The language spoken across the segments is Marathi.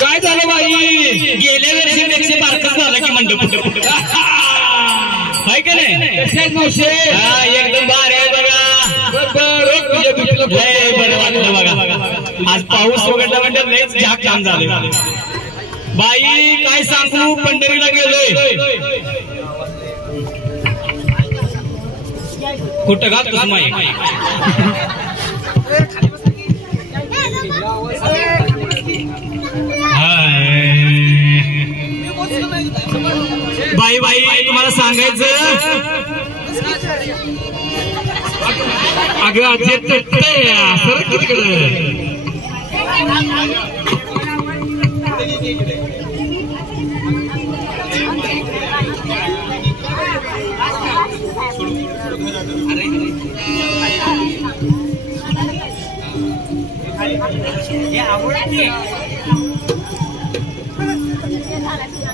काय झालं बाई? गेल्या वर्षी 112 झालं की मंडप हाय का नाही? एकदम भारी आहे बघा. बरं वाटलं बघा. आज पाऊस उघडला म्हणजे लयच झाक काम झालं बाई. काय सांगू, पंढरीला गेलोय. कुठं घालतोस माई? बाई बाई तुम्हाला सांगायचं, अगं अजय सर तिकडे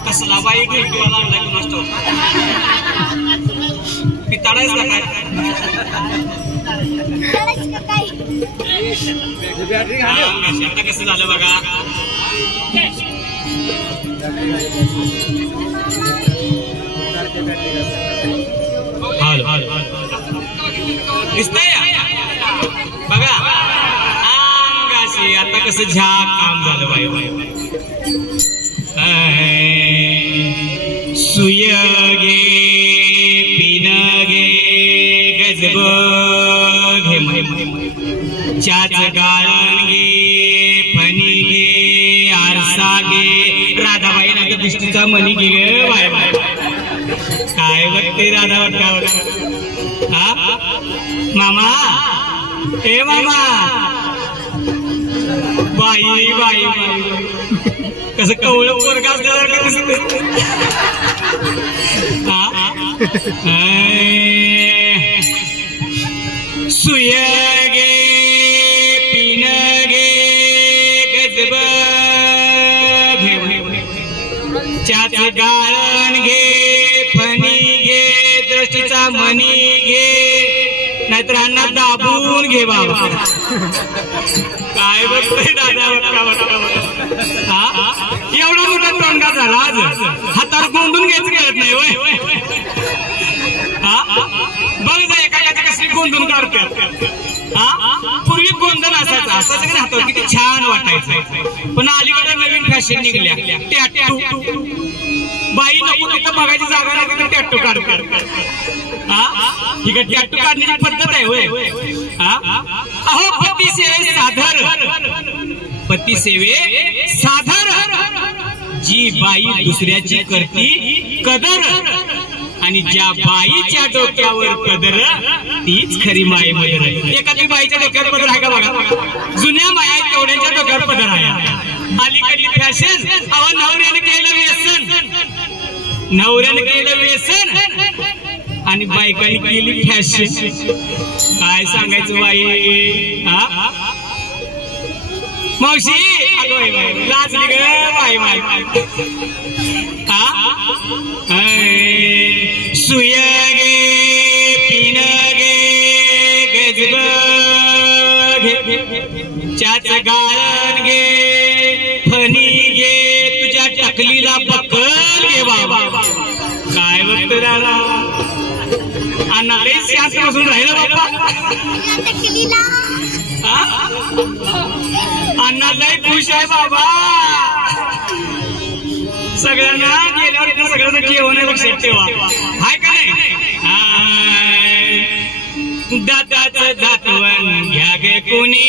कसला बाई ढोलकीवाला आणलाय कुणास ठाऊक. पिताडायच का काय? आता कसं झालं बघा. दिसतंय बघा अंगाशी. आता कसं झाक काम झालं बाई. सुय गे पिन गे गजब घे चाच गाळण गे फणी गे आरसा गे. राधाबाई ना दृष्टीचा मनी गे बाय बाय. काय बघते राधा बघा. हा मामा ए मामा. बाई बाई बाई कसं कवळं पोरगा असल्यासारखं दिसत. सुय गे पिन गे गजब घे चाच गाळण घे फणी घे दृष्टीचा मनी घे नाहीतर अण्णा दाबून घे बाबा. काय बघतोय दादा बघा बघा. एवढा मोठा टोनगा झाला आज हातावर गोंधून घ्यायचं कळत नाही वय. बघ जा एखाद्याचं कसली गोंधून काढतात. पूर्वी गोंधन असायचं असायचं हातावर किती छान वाटायचं. पण अलीकडे नवीन फॅशन निघल्या टॅटू. बाई नको तिथं बघायची जागा नाही तिथं टॅटू काढतात. ही काय टॅटू काढण्याची पद्धत आहे होय. अहो पती सेवे साधर. पती सेवे साधर. जी बाई दुसऱ्याची करती कदर आणि ज्या बाईच्या डोक्यावर पदर तीच खरी माय मदर. एखादी बाईच्या डोक्यावर पदर आहे का बघा. जुन्या माया तेवढ्यांच्या डोक्यावर पदर आहे. अलीकडली फॅशन. अहो नवऱ्याने केलं व्यसन. नवऱ्याने केलं व्यसन आणि बायकांनी केली फॅशन. काय सांगायचं बाई. मावशी लाजली ग बाई बाई. सुय गे पिन गे गजब घे चाच गाळण घे फणी घे तुझ्या टकलीला पकड घे बाबा. काय बघतो दादा. अण्णा लई शांत बसून राहिलं बाबा. अण्णा लई खुश आहे बाबा. सगळ्यांना गेल्यावर सगळ्यांना जेवण लक्षात ठेवा हाय का नाही. दाताचं दातवण घ्या गे कोणी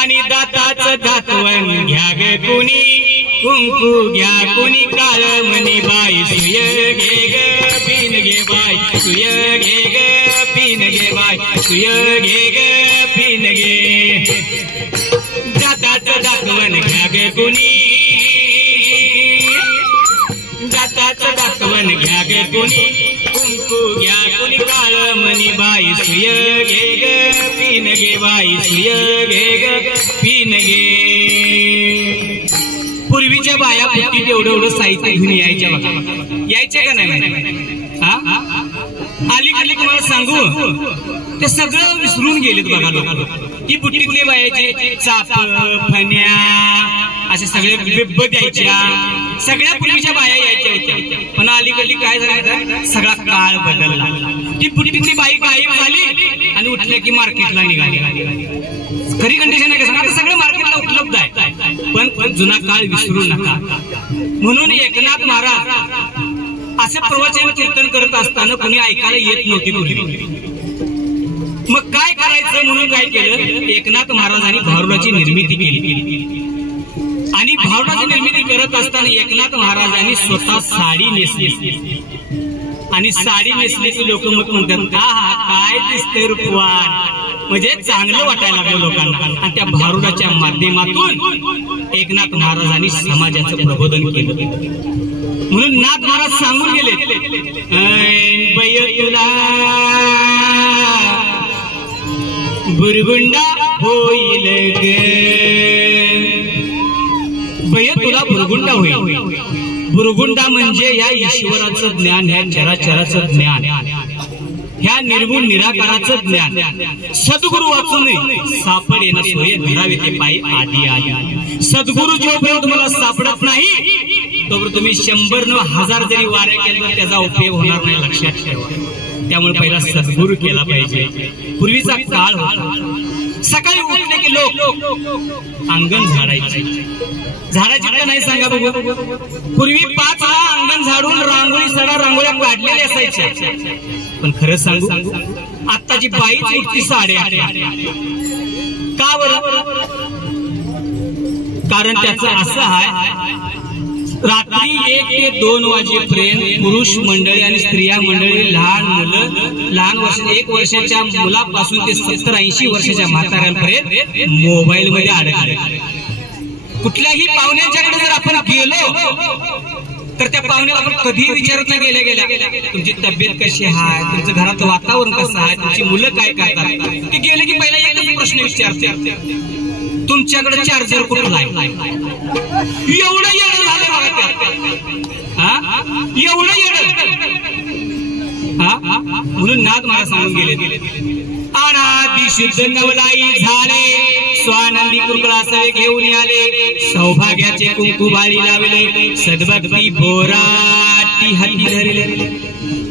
आणि दाताचं दातवण घ्या गे कोणी. कुंकू घ्या कोणी काळ म्हणी बाई. सुय घे ग पिन घे बाई. सुय घे ग पिन घे बाई. सुय घे ग पिन घे. दाताचं दातवण घ्या गे कोणी. दाताचं दातवण मन घ्या गे कोणी कुंकू घ्या कोणी काळ मनी बाई सुय घे ग पीन गे बाई सुय घे ग पीन गे. पूर्वीच्या बाया पुटीत एवढं एवढं साहित्य घेऊन यायच्या बघा, यायचे का नाही? अलीकडे तुम्हाला सांगू ते सगळं विसरून गेलेत बघा लोक. ही बुट्टीतले बायाचे चाप फण्या असे सगळे बिब्ब द्यायच्या, सगळ्या पूर्वीच्या बाया यायच्या होत्या. पण अलीकडे काय झालं, सगळा काळ बदलला. ती बुट्टीतली बाई गायब झाली आणि उठल्या की मार्केटला निघाली. खरी कंडिशन आहे का सांगा, आता सगळं मार्केटला उपलब्ध आहे. पण जुना काळ विसरू नका. म्हणून एकनाथ महाराज असे प्रवचन कीर्तन करत असताना कोणी ऐकायला येत नव्हती पूर्वी. मग काय करायचं म्हणून काय केलं, एकनाथ महाराजांनी भारुडाची निर्मिती केली. आणि भारुडाची निर्मिती करत असताना एकनाथ महाराजांनी स्वतः साडी नेसली. आणि साडी नेसली की लोक मग म्हणतात का काय दिसतंय रूपवान, म्हणजे चांगलं वाटायला लागलं लोकांना. आणि त्या भारुडाच्या माध्यमातून एकनाथ महाराजांनी समाजाचं प्रबोधन केलं. म्हणून नाथ महाराज सांगून गेले, बय तुला बुरगुंडा होईल ग, बय तुला बुरगुंडा होईल. बुरगुंडा म्हणजे या ईश्वराचं ज्ञान, ह्या चराचराचं ज्ञान, ह्या निर्गुण निराकाराचं ज्ञान. सद्गुरु वाचून सापडे ना सोय धरावे ते पायी आधी आधी. सद्गुरु जोपर्यंत तुम्हाला सापडत नाही तोपर्यंत तुम्ही 100-1000 जरी वाऱ्या केल्या तर त्याचा उपयोग होणार नाही, लक्षात ठेवा. त्यामुळे पहिला सद्गुरु केला पाहिजे. पूर्वीचा काळ होता, सकाळी उठले की लोक अंगण झाडायचे. झाडायचे का नाही सांगा बघू. पूर्वी 5 वेळा अंगण झाडून रांगोळी सडा रांगोळ्या काढलेल्या असायच्या. पण खरं सांगू आत्ताची बाईच उठती 8:30. का बरं? कारण त्याचं असं आहे, रात्री 1 ते 2 वाजेपर्यंत पुरुष मंडळी आणि स्त्रिया मंडळी, लहान मुलं, लहान 1 वर्षाच्या मुलापासून ते 70-80 वर्षाच्या म्हाताऱ्यांपर्यंत मोबाईल मध्ये अडकले. कुठल्याही पाहुण्यांच्याकडे जर आपण गेलो तर त्या पाहुण्याला आपण कधीही विचारत नाही गेल्या तुमची तब्येत कशी आहे, तुमचं घराचं वातावरण कसं आहे, तुमची मुलं काय करतात. ते गेले की पहिला एकच प्रश्न विचारते, तुमच्याकडे चार्जर कुठला आहे. एवढं येणं झालं बघा त्यात, एवढं येणं. म्हणून नाथ महाराज सांगून गेले, अनादि शुद्ध नवलाई झाले, स्वानंदी कुरकुळा सवे घेऊन आले, सौभाग्याचे कुंकू बाळी लावले, सद्भक्ती बोराटी हाती धरले.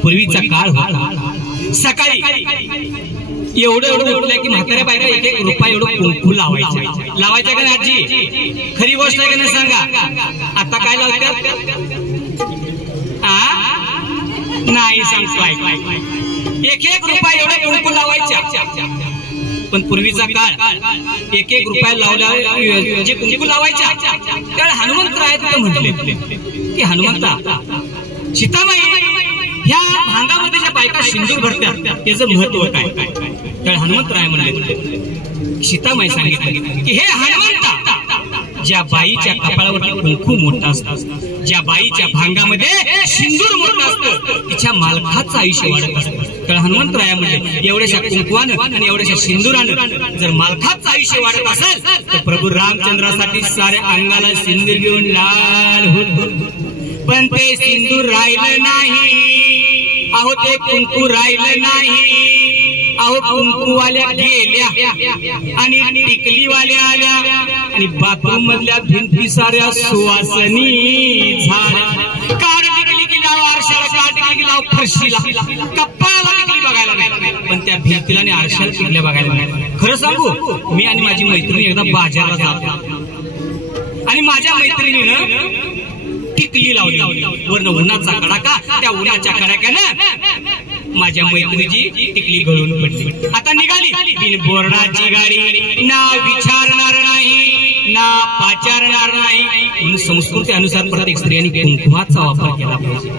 पूर्वीचा काळ होता, सकाळी एवढं उठलं की म्हाताऱ्या बायका 1-1 रुपया एवढं कुंकू लावायच्या का आजी? खरी गोष्ट आहे का नाही सांगा. आता काय लावतात नाही सांगतो, 1-1 रुपया एवढं कुंकू लावायच्या. पण पूर्वीचा काळ 1-1 रुपया लावल्या जे कुंकू लावायच्या त्यावेळी हनुमंतराय तिथं म्हटले की हनुमंता सीतामाई ह्या भांगामध्ये ज्या बायका सिंदूर भरतात त्याचं महत्व काय. तर हनुमंतराय म्हणले, सीतामाई सांगितलं की हे हनुमंता, ज्या बाईच्या कपाळावरती कुंकू मोठा असतं, ज्या बाईच्या भांगामध्ये सिंदूर मोठं असतं, तिच्या मालकाचं आयुष्य वाढत असतं. तर हनुमंतराया म्हणजे एवढ्याशा कुंकवानं आणि एवढ्याशा सिंदुरानं जर मालकाचं आयुष्य वाढत असेल तर प्रभू रामचंद्रासाठी साऱ्या अंगाला सिंदूर घेऊन लाल होत. पण ते सिंदूर राहिलं नाही, अहो ते कुंकू राहिलं नाही. अहो कुंकूवाल्या गेल्या आणि टिकलीवाल्या आल्या आणि बाथरूम मधल्या भिंती साऱ्या सुवासनी झाल्या. कार टिकली की लाव आरशाला, का टिकली की लाव फरशीला, कप्पाला टिकली बघायला नाही, पण त्या भिंतीला आणि आरशाला टिकल्या बघायला नाही. खरं सांगू, मी आणि माझी मैत्रिणी एकदा बाजारला जातो आणि माझ्या मैत्रिणीनं टिकली लावली. वरनं उन्हाचा कडाका, त्या उन्हाच्या कडाक्यानं माझ्या मैत्रिणीची टिकली गळून पडली. आता निघाली बिनबोर्डाची गाडी, ना विचारणार नाही ना पाचारणार नाही. म्हणून संस्कृती अनुसार प्रत्येक स्त्रियांनी कुंकुमाचा वापर केला पाहिजे,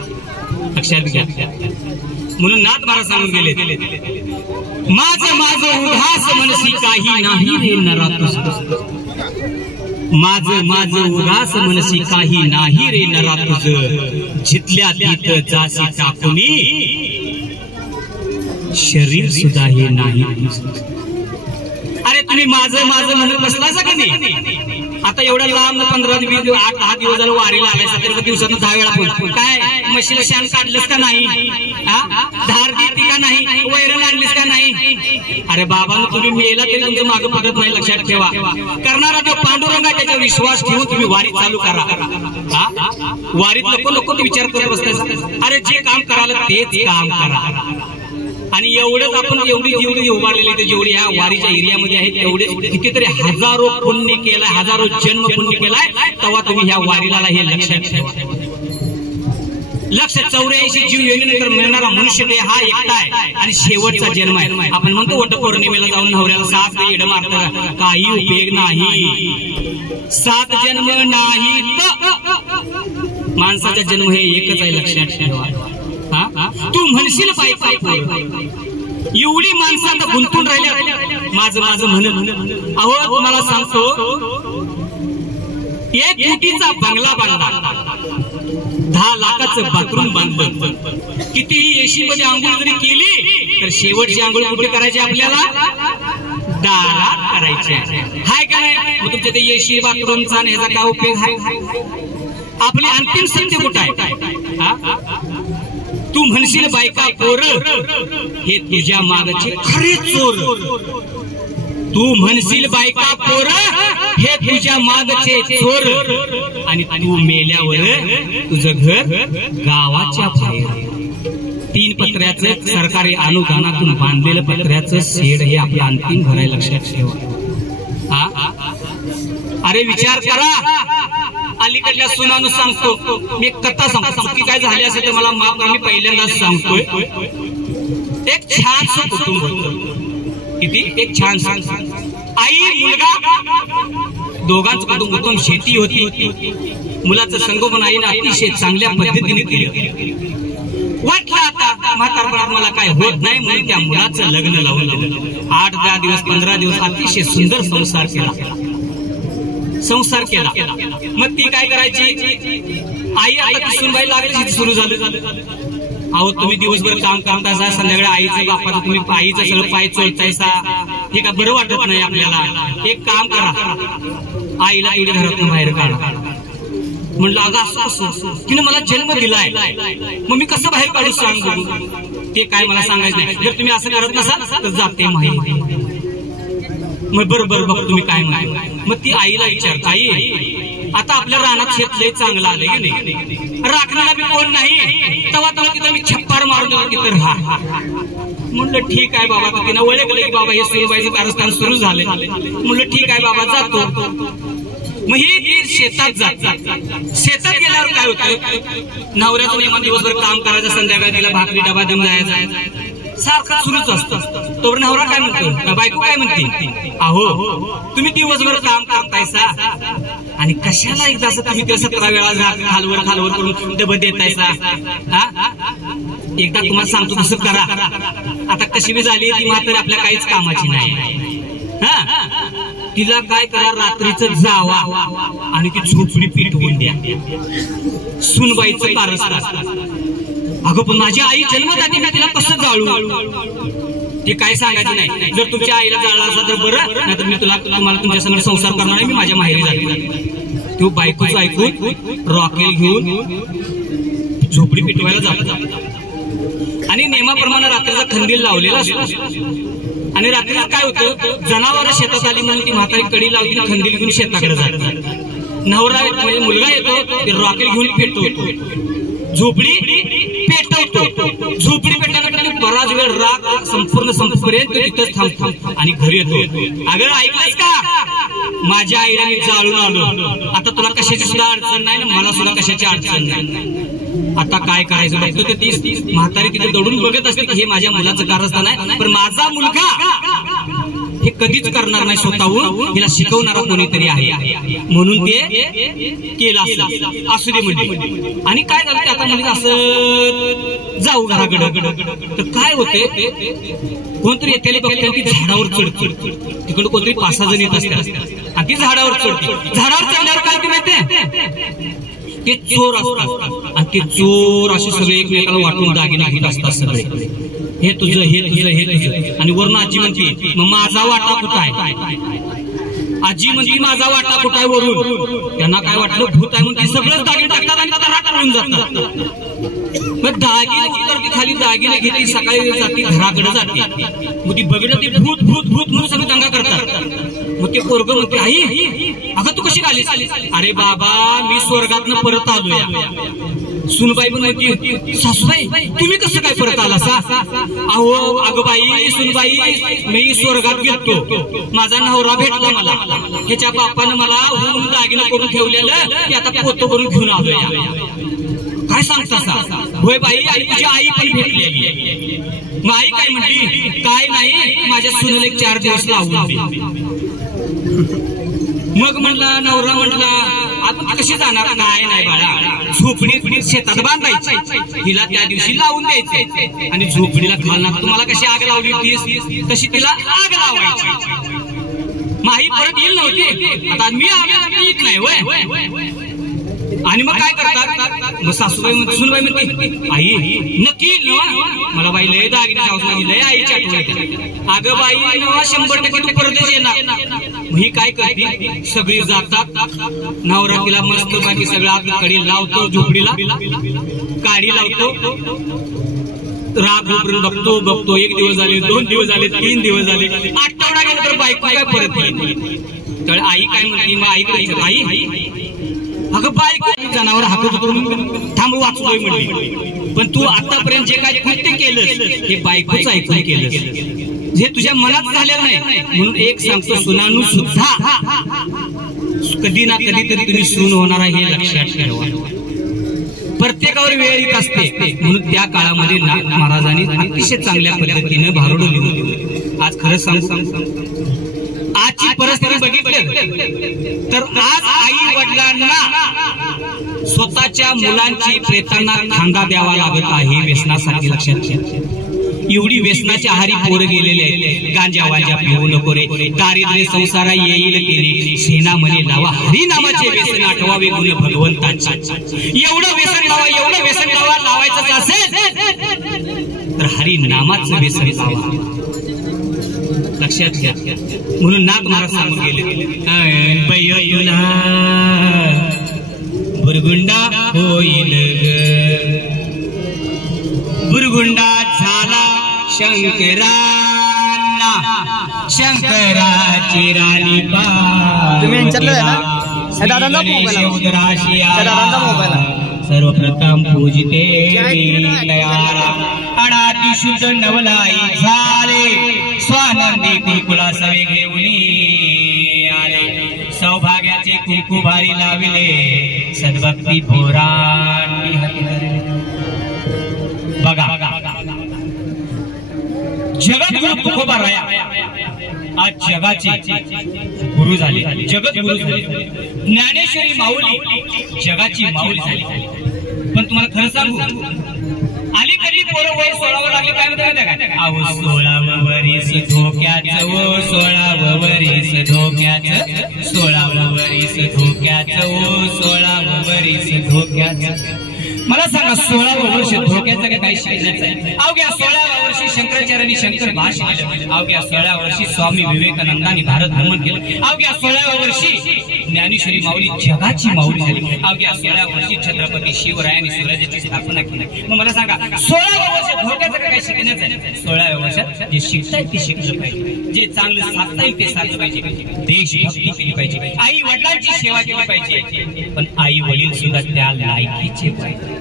लक्षात घ्या. म्हणून नाथ महाराज सांगून गेले, माझं उदास मनसी काही नाही रे नरा तुझ. माझ उदास मनसी काही नाही रे नरा तुझ, जिथल्या तिथं जासी टाकुनी शरीर सुद्धा हे नाही. अरे तुम्ही माझं म्हणत बसलासा का नाही? आता एवढ्या लांब 15-20 8-10 दिवस झालं वारीला आलाय, 17 दिवसात 10 वेळा काय म्हशीला शान काढलंस का नाही? धार देती का नाही? वैरण आणलीस का नाही? अरे बाबांनो, तुम्ही मेला तरी तुमचं मागं पडत नाही, लक्षात ठेवा. करणारा जो पांडुरंगा त्याचा विश्वास ठेवून तुम्ही वारी चालू करा. वारीत लोक विचार करत बसतायचा. अरे जे काम करायला तेच काम करा. आणि एवढंच आपण जेवढी उभारलेली जेवढी ह्या वारीच्या एरियामध्ये आहेत तेवढे कितीतरी हजारो पुण्य केलाय, हजारो जन्म पुण्य केलाय, तेव्हा तुम्ही ह्या वारीला हे लक्षात ठेवा. 184 जीव येण्यानंतर मिळणारा मनुष्य देह हा एकटा आहे आणि शेवटचा जन्म आहे. आपण म्हणतो वटपौर्णिमेला जाऊन नवऱ्याला 7 येड मारतात, काही उपयोग नाही. 7 जन्म नाही, माणसाचा जन्म हे एकच आहे, लक्षात ठेवा. तू म्हणशील बायका एवढी माणसं आता गुंतून राहिल्या माझं म्हणून. अहो तुम्हाला सांगतो, 1 कोटीचा बंगला बांधला, 10 लाखाचं बाथरूम बांधलं, कितीही एसी मध्ये आंघोळ जरी केली तर शेवटची आंघोळ कुठे करायची? आपल्याला दारात करायची. हाय का नाही? मग तुमच्या ते एसी बाथरूमचा ह्याचा काय उपयोग आहे? आपली अंतिम सत्य कुठं आहे? तू म्हणशील बायका पोर हे तुझ्या मागचे खरे चोर. तू म्हणशील बायका पोर हे तुझ्या मागचे चोर, आणि तू मेल्यावर तुझं घर गावाच्या बाहेर 3 पत्र्याचं सरकारी अनुदानातून बांधलेलं पत्र्याचं शेड हे आपलं अंतिम घर आहे, लक्षात ठेवा. अरे विचार करा. अलीकडल्या सुनानं सांगतो, मी कथा सांगतो, की काय झाली असेल तर मला माफ करा, मी पहिल्यांदाच सांगतोय. एक छानसं कुटुंब होतं. किती एक छान आई मुलगा दोघांचं कुटुंब होतं. शेती होती, मुलाचं संगोपन आईनं अतिशय चांगल्या पद्धतीने केलं. वाटलं आता म्हातारपणात मला काय होत नाही म्हणून त्या मुलाचं लग्न लावून दिलं. 8-10 दिवस 15 दिवस अतिशय सुंदर संसार केला. मग ती काय करायची? आई आता सुनबाई लागली, सुरू झालं. अहो तुम्ही दिवसभर काम करतायसा, संध्याकाळी आईचं बापाचं तुम्ही आईचं सगळं पाय चोळतायसा, हे का बरं वाटत नाही आपल्याला? एक काम करा, आईला एवढी घरातून बाहेर काढा. म्हणलं अगं असं तिने मला जन्म दिलाय, मग मी कसं बाहेर काढू सांग? ते काय मला सांगायचं नाही. जर तुम्ही असं करत नसाल तर जाते माहिती. मग बरोबर बघ तुम्ही काय म्हणाल. मग ती आईला विचारत, आई आता आपल्या रानात शेत लय चांगलं आलंय की नाही, राखण्याला बी कोण नाही, तेव्हा तिथं मी छप्पार मारून देतो, तिथं राहा. म्हणलं ठीक आहे बाबा. तिनं ओळखलं की बाबा हे सुरुबाईचं कारस्थान सुरू झाले. म्हणलं ठीक आहे बाबा, जातो. मग ही शेतात शेतात गेल्यावर काय होतं, नवऱ्याचं नेहमी दिवसभर काम करायचं, संध्याकाळी तिला भाकरी डबा देऊन जायचा, सारखं सुरूच असतं. तोवर नवरा काय म्हणतो, बायको काय म्हणते, अहो तुम्ही दिवसभर काम करतायसा आणि कशाला एकदा असं तुम्ही ते 17 वेळा खालवर करून डबं देतायसा? एकदा तुम्हाला सांगतो तसं करा. आता कशी बी झाली ती म्हातारी आपल्या काहीच कामाची नाही. तिला काय करा, रात्रीचं जावा आणि ती झोपडी पिटवून द्या. सुनबाईचं कारस्थान. अगं पण माझी आई जन्मदाती, मी तिला कसं जाळू? ते काय सांगायचं नाही. जर तुमच्या आईला जाळला असला तर बरं, नाहीतर मी तुम्हाला तुमच्या संग संसार करणार आहे, मी माझ्या माहेरी जाते. तो बायकोचं ऐकून रॉकेल घेऊन झोपडी पिटवायला जातो आणि नेमाप्रमाणे रात्रीचा खंदील लावलेला असतो. आणि रात्रीला काय होतं, जनावर शेतात आली म्हणून ती म्हातारी कडी लावली, खंदील घेऊन शेताकडे जातात. नवरा म्हणजे मुलगा येतो, ते रॉकेल घेऊन पेटवतो, झोपडी पेटवतो. झोपडी पेटल्यानंतर बराच वेळ राग संपूर्ण संपेपर्यंत तिथंच थांबतो आणि घरी येतो. अगं ऐकलंस का, माझ्या आईला मी जाळून आलो, आता तुला कशाची सुद्धा अडचण नाही ना मला सुद्धा कशाची अडचण नाही. आता काय करायचं बघतो तर ती म्हातारी तिथे दौडून बघत असते की हे माझ्या मुलाचं कारस्थान आहे, पण माझा मुलगा हे कधीच करणार नाही स्वतःहून, हिला शिकवणारा कोणीतरी आहे म्हणून ते केलं असेल, असू दे म्हणजे. आणि काय झालं आता म्हणजे असं जाऊ घराकडं तर काय होते, कोणतरी येते बघते ती झाडावर चढते, तिकडे कोणतरी 5-6 जण येत असतात आणि ती झाडावर चढते. झाडावर चढल्यावर काय ते माहितीये, ते चोर असतात आणि ते चोर असे सगळे एकमेकाला वाटून दागिने घेत असतात सगळे, हे तुझं हे तुझं हे तुझं. आणि वरून आजी म्हणते मग माझा वाटा कुठं आहे, आजी म्हणते माझा वाटा कुठं आहे वरून. त्यांना काय वाटलं भूत आहे म्हणून सगळंच दागिने टाकतात आणि त्याला टाळून जातात. मग दागिने उतरती खाली, दागिने घेतली, सकाळी जाते घराकडे जाते, मग ती बघितलं ती भूत भूत भूत म्हणून सगळे दंगा करतात. मग ते पोरगं म्हणते आई अगं तू कशी आलीस, अरे बाबा मी स्वर्गातनं परत आलोय. सुनबाई म्हणते सासूबाई तुम्ही कसं काय परत आला सा, अहो अगं बाई सुनबाई मी स्वर्गात गेलतो, माझा नवरा भेटला मला, ह्याच्या बापानं मला होऊन दागिना करून ठेवलेलं की आता पोतं करून घेऊन आलोय. काय सांगता सा, होय बाई आणि तुझी आई पण भेटलेली. मग आई काय म्हणली, काय नाही माझ्या सुनेला 4 दिवस लावून दे. मग म्हणला नवरा म्हटला आपण कशी जाणार, काय नाही बाळा झोपडी शेतात बांधायची, हिला त्या दिवशी लावून द्यायचे आणि झोपडीला घालणार, तुम्हाला कशी आग लावली तशी तिला आग लावायची. माही परत येईल नव्हती, आता मी आम्ही येत नाही होय. आणि मग काय करतात, मग सासूबाई सुनबाई म्हणते आई नक्की येईल ना, मला बाई लय दागिने माझी लय आईची आठवण येते. अगं बाई 100% तू परत येणार. ही काय करते, सगळी जातात, नवरा तिला मस्त बाकी सगळं आपल्या कडे लावतो, झोपडीला काडी लावतो, राग बघतो बघतो. 1 दिवस झाले, 2 दिवस झाले, 3 दिवस झाले, आठवडा गेला तर बायको काय परत येईल. तर आई काय म्हणते, मग आई काय आई अगं बायको जनावर हाकत करून थांब वाचलोय म्हणली, पण तू आतापर्यंत जे काय कृत्य केलंस हे बायकोच ऐकून केलंस, जे तुझ्या मनात झालेलं नाही. म्हणून एक सांगतो सुनानू सुद्धा कधी ना कधीतरी तुम्ही सून होणार आहे हे लक्षात ठेवा. प्रत्येकावर वेळ येत असते, म्हणून त्या काळामध्ये महाराजांनी अतिशय चांगल्या पद्धतीने भारुडं लिहून. आज खरं सांगू आजची परिस्थिती बघितली तर आज आई वडिलांना स्वतःच्या मुलांची प्रेतांना खांदा द्यावा लागत आहे व्यसनासाठी. लक्षात घ्या, एवढी व्यसनाच्या आहारी पोरं गेलेले आहेत. गांजा वांजा पिऊ नको रे, दारिद्र्य संसारा येईल केली, सेना म्हणे लावा हरी नामाचे व्यसन आठवावे गुण भगवंताचे. एवढं व्यसन लावा, एवढं व्यसन लावा, लावायचं असेल तर हरी नामाचं व्यसन लावा. लक्षात घ्या. म्हणून नाथ महाराज सांगून गेले बुरगुंडा होईल बुरगुंडा झाला शंकरांना, शंकराची राणी सर्वप्रथम पूजिते अनादि शुद्ध नवलाई झाले, स्वानंदी कुलकुला सवे घेऊनी आले, सौभाग्याचे कुंकू भारी लाविले, सद्भक्ती भोरांनी हाती धरले. बघा जगद्गुरु तुकोबा राया आज जगाचे गुरु झाले, जगत गुरु झाले. ज्ञानेश्वरी माऊली जगाची माऊली झाली. पण तुम्हाला खरं सांगू अलीकडली पोरं वय 16 लागली काय म्हणतात, अहो 16 वरीस धोक्याचं, ओ 16 वरीस धोक्याचं, 16 वरीस धोक्याचं, ओ 16 वरीस धोक्याचं. मला सांगा 16 वर्ष धोक्याचं काही शिकण्याचं आहे. अवघ्या 16 वर्षी शंकराचार्यांनी शंकर भाषण केलं, अवघ्या 16 वर्षी स्वामी विवेकानंदांनी भारत भ्रमण केलं, अवघ्या 16 वर्षी ज्ञानेश्वरी माऊली जगाची माऊली झाली, अवघ्या 16 वर्षी छत्रपती शिवरायांनी स्वराज्याची स्थापना केली. मग मला सांगा 16 वर्ष धोक्याचं काही शिकण्याचं आहे. 16 वर्षात जे शिकता येईल ते शिकलं पाहिजे, जे चांगलं साधता येईल ते साधलं पाहिजे, देशभक्ती केली पाहिजे, आई वडिलांची सेवा केली पाहिजे. पण आई वडील सुद्धा त्या लायकीचे पाहिजे.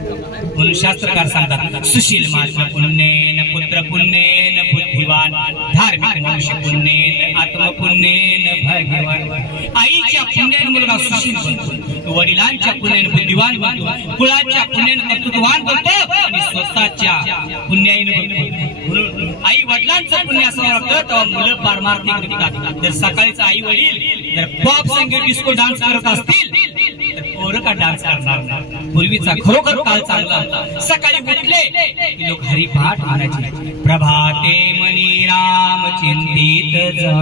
म्हणून शास्त्रकार सांगतात सुशील माता पुण्येन, पुत्र पुण्येन, बुद्धिवान धार्मिक मनुष्य पुण्येन, आत्मपुण्येन भगवान. आईच्या पुण्याने मुलगा सुशील बनतो, वडिलांच्या पुण्याने बुद्धिवान बनतो, कुळाच्या पुण्याने कर्तृत्ववान बनतो आणि स्वतःच्या पुण्याने बनतो. म्हणून आई वडिलांचं पुण्य असं वाटतं तेव्हा मुलं पारमार्थिक निघतात. जर सकाळीच आई वडील जर पॉप संगीत डिस्को डान्स करत असतील तर पोरं का डान्स करणार नाही. पूर्वीचा खरोखर काळ चांगला होता. सकाळी उठले की लोक हरिपाठ म्हणायचे. प्रभाते मनी राम चिंतित जा,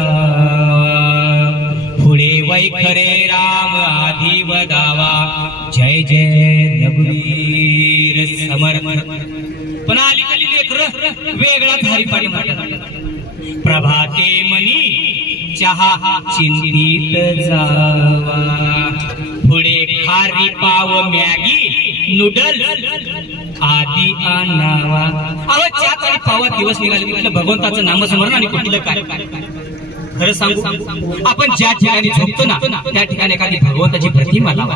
पुढे वैखरे राम आधी वदावा, जय जय रघुवीर समर्थ. पण अलीकडे लेकरं वेगळाच हरिपाठ म्हणतात. प्रभाते मनी चहा चिंतित जावा, पुढे खारी पाव मॅगी नूडल आधी आणावा. अहो चहा आणि पावा दिवस निघाले म्हटलं भगवंताचं नामस्मरण आणि कुठलं काय. खरं सांगू आपण ज्या ठिकाणी झोपतो ना त्या ठिकाणी एखादी भगवंताची प्रतिमा लावा.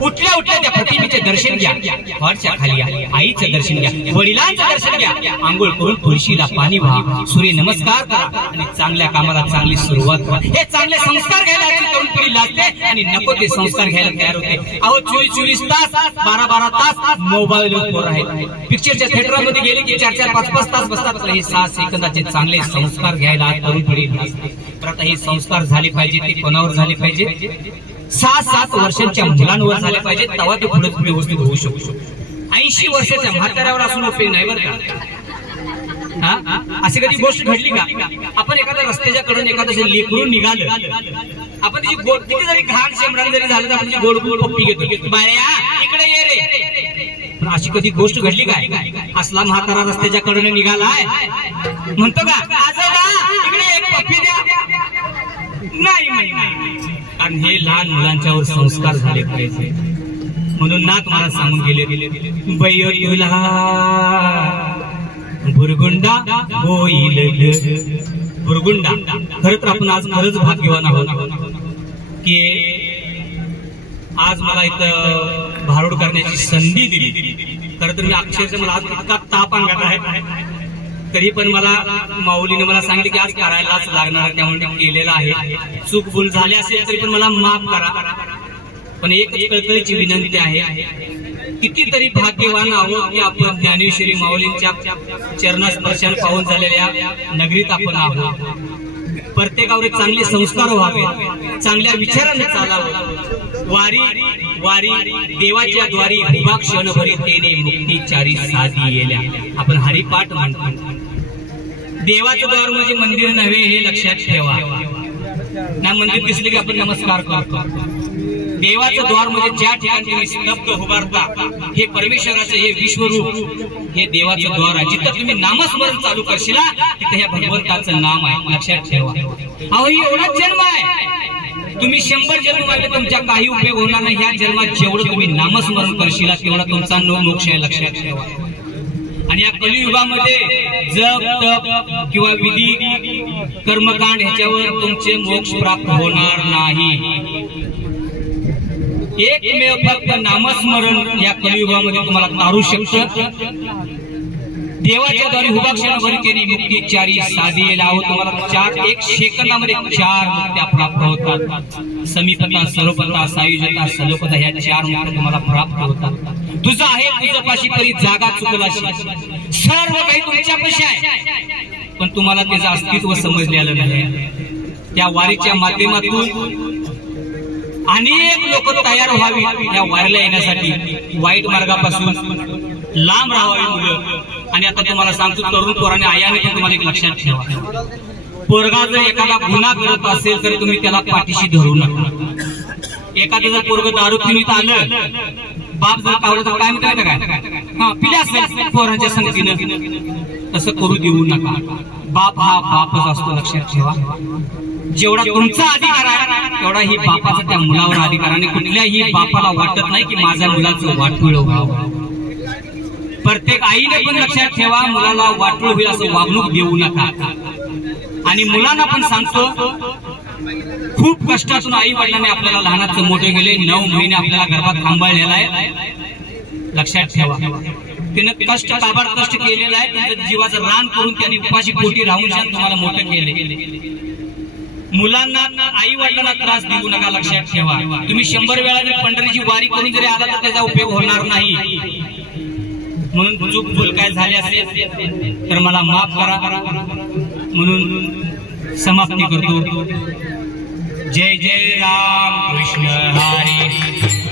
उठल्या उठल्या त्या प्रतिमेचे दर्शन घ्या. हॉर्सच्या खाली या, आईचं दर्शन घ्या, वडिलांचं दर्शन घ्या. आंघोळ करून तुळशीला पाणी वाहा, सूर्य नमस्कार करा आणि चांगल्या कामाला चांगली सुरुवात करा. हे चांगले संस्कार घ्यायला तरुण पिढी लागते आणि नको ते संस्कार घ्यायला तयार होते. अहो 24 तास 12 तास मोबाईलवर पोर आहेत. पिक्चरच्या थिएटरमध्ये गेले की 4 5 तास बसतात. हे 6 सेकंदाचे चांगले संस्कार घ्यायला तरुण पिढी लागते. तर आता हे संस्कार झाले पाहिजे ते कोणावर झाले पाहिजे? 6-7 वर्षांच्या मुलांवर झाले पाहिजे. तेव्हा ते पुढे व्यवस्थित होऊ शकतो. 80 वर्षाच्या म्हाताऱ्यावर असून उपयोग नाही बरं का. अशी कधी गोष्ट घडली का? आपण एखाद्या रस्त्याच्या कडून एखाद्या लेकरून निघालं, आपण त्याची किती जरी घाण शेमरान जरी झालं तर आपण गोड गोड पप्पी घेतो. बाया इकडे ये रे. पण अशी कधी गोष्ट घडली काय? असला म्हातारा रस्त्याच्या कडून निघालाय म्हणतो का आजोबा इकडे एक पप्पी द्या? नाही नाही. कारण हे लहान मुलांच्यावर संस्कार झाले पाहिजे. म्हणून ना तुम्हाला सांगून गेले बैयो तुला बुरगुंडा होईल. बुरगुंडा खरं तर आपण आज खरंच भाग्यवान आहोत की आज मला इथं भारूड करण्याची संधी दिली. खरं तर मी अक्षरशः मला आज इतका ताप अंगात आहे तरी पण मला माऊलीने मला सांगितले की आज करायलाच लागणार, त्यामुळे केलेलं आहे. चूक भूल झाली असेल तरी पण मला माफ करा. पण एक कळकळीची विनंती आहे, कितीतरी भाग्यवान आहोत की आपण ज्ञानेश्वरी माऊलींच्या चरणास्पर्शाने पावन झालेल्या नगरीत आपण आहोत. प्रत्येकावर चांगले संस्कार व्हावे, चांगल्या विचाराने चालावं. वारी वारी देवाच्या द्वारी उभा क्षणभरी तेने मुक्ती चारी साधी येल्या. आपण हरिपाठ म्हणतो. देवाचं द्वार म्हणजे मंदिर नव्हे हे लक्षात ठेवा. ना मंदिर दिसले की आपण नमस्कार करतो. देवाचं द्वार म्हणजे ज्या ठिकाणी तुम्ही स्तब्ध उभारता हे परमेश्वराचं हे विश्वरूप हे देवाचं द्वार आहे. जिथं तुम्ही नामस्मरण चालू करशीला तिथे ह्या भगवंताचं नाम आहे. लक्षात ठेवा. अहो एवढाच जन्म आहे. तुम्ही 100 जन्म मागले तुमच्या काही उपयोग होणार नाही. ह्या जन्मात जेवढं तुम्ही नामस्मरण करशीला तेवढा तुमचा मोक्ष आहे. लक्षात ठेवा. आणि या कलियुगामध्ये जप तप किंवा विधी कर्मकांड ह्याच्यावर तुमचे मोक्ष प्राप्त होणार नाही. एकमेव फक्त नामस्मरण या कलियुगामध्ये तुम्हाला तारू शकतं. देवाच्या द्वारे उभा क्षणभरी त्यांनी मुक्ती चारी साधी येला आहोत. तुम्हाला 1 सेकंदामध्ये 4 मुक्त्या प्राप्त होतात. समीपता सर्वपता सायुजता सलोपता ह्या 4 मुक्त्या तुम्हाला प्राप्त होतात. तुझं आहे तुझं पाशी तरी जागा चुकलाशी. सर्व काही तुमच्यापाशी आहे पण तुम्हाला त्याचं अस्तित्व समजलेलं नाही. त्या वारीच्या माध्यमातून अनेक लोक तयार व्हावी या वारीला येण्यासाठी. वाईट मार्गापासून लांब राहावी मुलं. आणि आता तुम्हाला सांगतो तरुण पोराने आयाने पण तुम्हाला एक लक्षात ठेवा. पोरगा जर एखादा गुन्हा करत असेल तर तुम्ही त्याला पाठीशी धरू नका. एखादं जर पोरग दारू पिऊन आलं, बाप जर कावलं तर काय म्हणतात काय पिल्या असेल पोरांच्या संगतीनं, तसं करू देऊ नका. बाप हा बापच असतो. लक्षात ठेवा. जेवढा तुमचा अधिकार आहे तेवढा ही बापाचा त्या मुलावर अधिकार. आणि कुठल्याही बापाला वाटत नाही की माझ्या मुलाचं वाटोळ व्हावं. प्रत्येक आईने पण लक्षात ठेवा मुलाला वाटोळ होईल असं वागणूक देऊ नका. आणि मुलांना पण सांगतो खूप कष्टातून आई वडिलांनी आपल्याला लहानाचं मोठे केले. 9 महिने आपल्याला गर्भात सांभाळलेला आहे. लक्षात ठेवा. त्यानं कष्ट काबाड कष्ट केलेलं आहे. त्याच्या जीवाचं रान करून त्यांनी उपाशी पोटी राहून तुम्हाला मोठं केले. मुलांना आई वडिलांना त्रास देऊ नका. लक्षात ठेवा. तुम्ही 100 वेळा जर पंढरीची वारी करून जरी आला तर त्याचा उपयोग होणार नाही. म्हणून चूक भूल काय झाली असेल तर मला माफ करा म्हणून समाप्ती करतो. जय जय राम कृष्ण हरी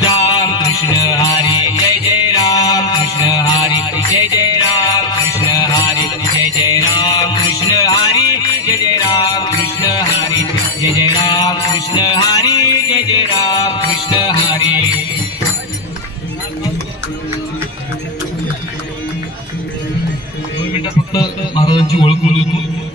राम कृष्ण हरी जय जय राम कृष्ण हरी जय जय राम कृष्ण हरी जय जय राम कृष्ण हरी जय जय राम कृष्ण हरी जय जय राम कृष्ण हरी जय जय राम कृष्ण हरी. 2 मिनिटं फक्त महाराजांची ओळख करून देतो.